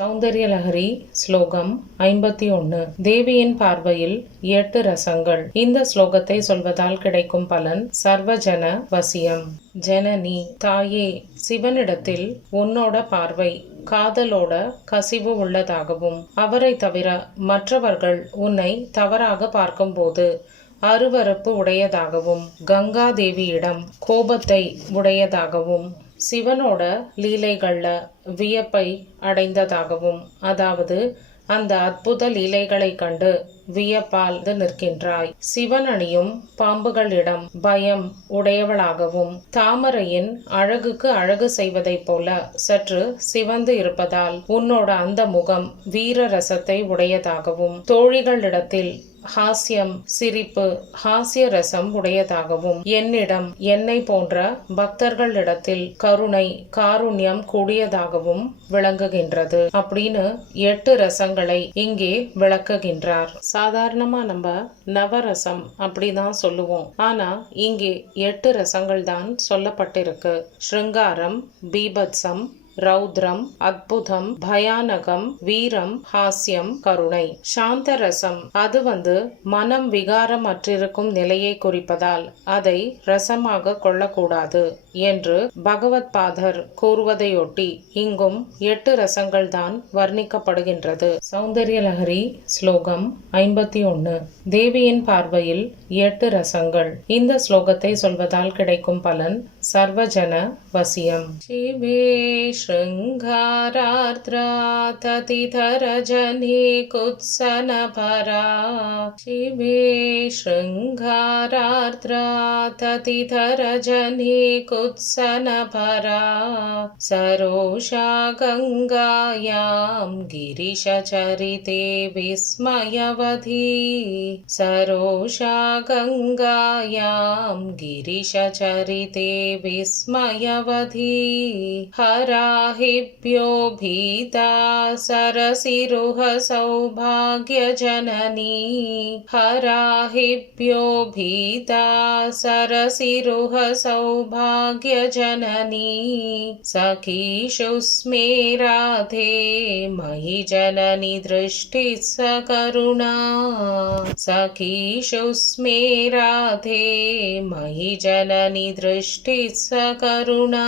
சௌந்தர்யலஹரி ஸ்லோகம் ஐம்பத்தி ஒன்று தேவியின் பார்வையில் எட்டு ரசங்கள். இந்த ஸ்லோகத்தை சொல்வதால் கிடைக்கும் பலன் சர்வஜன வசியம். ஜனனி தாயே சிவனிடத்தில் உன்னோட பார்வை காதலோட கசிவு உள்ளதாகவும் அவரை தவிர மற்றவர்கள் உன்னை தவறாக பார்க்கும்போது அருவருப்பு உடையதாகவும் கங்கா தேவியிடம் கோபத்தை உடையதாகவும் சிவனோட லீலைகளில் வியப்பை அடைந்ததாகவும் அதாவது அந்த அற்புத லீலைகளைக் கண்டு வியப்பால் நிற்கின்றாய். சிவனணியும் பாம்புகளிடம் பயம் உடையவளாகவும் தாமரையின் அழகுக்கு அழகு செய்வதைப் போல சற்று சிவந்து இருப்பதால் உன்னோட அந்த முகம் வீர ரசத்தை உடையதாகவும் தோழிகளிடத்தில் ஹாஸ்யம் சிரிப்பு ஹாஸ்ய ரசம் உடையதாகவும் என்னிடம் என்னை போன்ற பக்தர்களிடத்தில் கருணை காருண்யம் கூடியதாகவும் விளங்குகின்றது. அப்படின்னு எட்டு ரசங்களை இங்கே விளக்குகின்றார். சாதாரணமாக நம்ம நவரசம் அப்படி தான் சொல்லுவோம். ஆனால் இங்கே எட்டு ரசங்கள் தான் சொல்லப்பட்டிருக்கு. ஸ்ருங்காரம் பீபத்சம் ரௌத்ரம் அத்புதம் பயானகம் வீரம் ஹாஸ்யம் கருணை. சாந்த ரசம் அது வந்து மனம் விகாரம் அற்றிருக்கும் நிலையை குறிப்பதால் அதை ரசமாக கொள்ளக்கூடாது என்று பகவத் பாதர் கூறுவதையொட்டி இங்கும் எட்டு ரசங்கள் தான் வர்ணிக்கப்படுகின்றது. சௌந்தர்யலஹரி ஸ்லோகம் ஐம்பத்தி ஒன்று தேவியின் பார்வையில் எட்டு ரசங்கள். இந்த ஸ்லோகத்தை சொல்வதால் கிடைக்கும் பலன் சர்வஜன வசியம். சிவே शृङ्गारार्द्राततिधरजनीकुत्सनपरा शिवे शृङ्गारार्द्राततिधरजनीकुत्सनपरा सरोषा गङ्गायां गिरिशचरिते विस्मयवधी। सरोषा गङ्गायां गिरिशचरिते विस्मयवधी। हरा हराहिभ्यो भीता सरसिरुह सौभाग्यजननी हराहिभ्यो भीता सरसिरुह सौभाग्यजननी सखीषु स्मेराधे मयि जननि दृष्टिः सकरुणा। सखीषु स्मेराधे मयि जननि दृष्टिः सकरुणा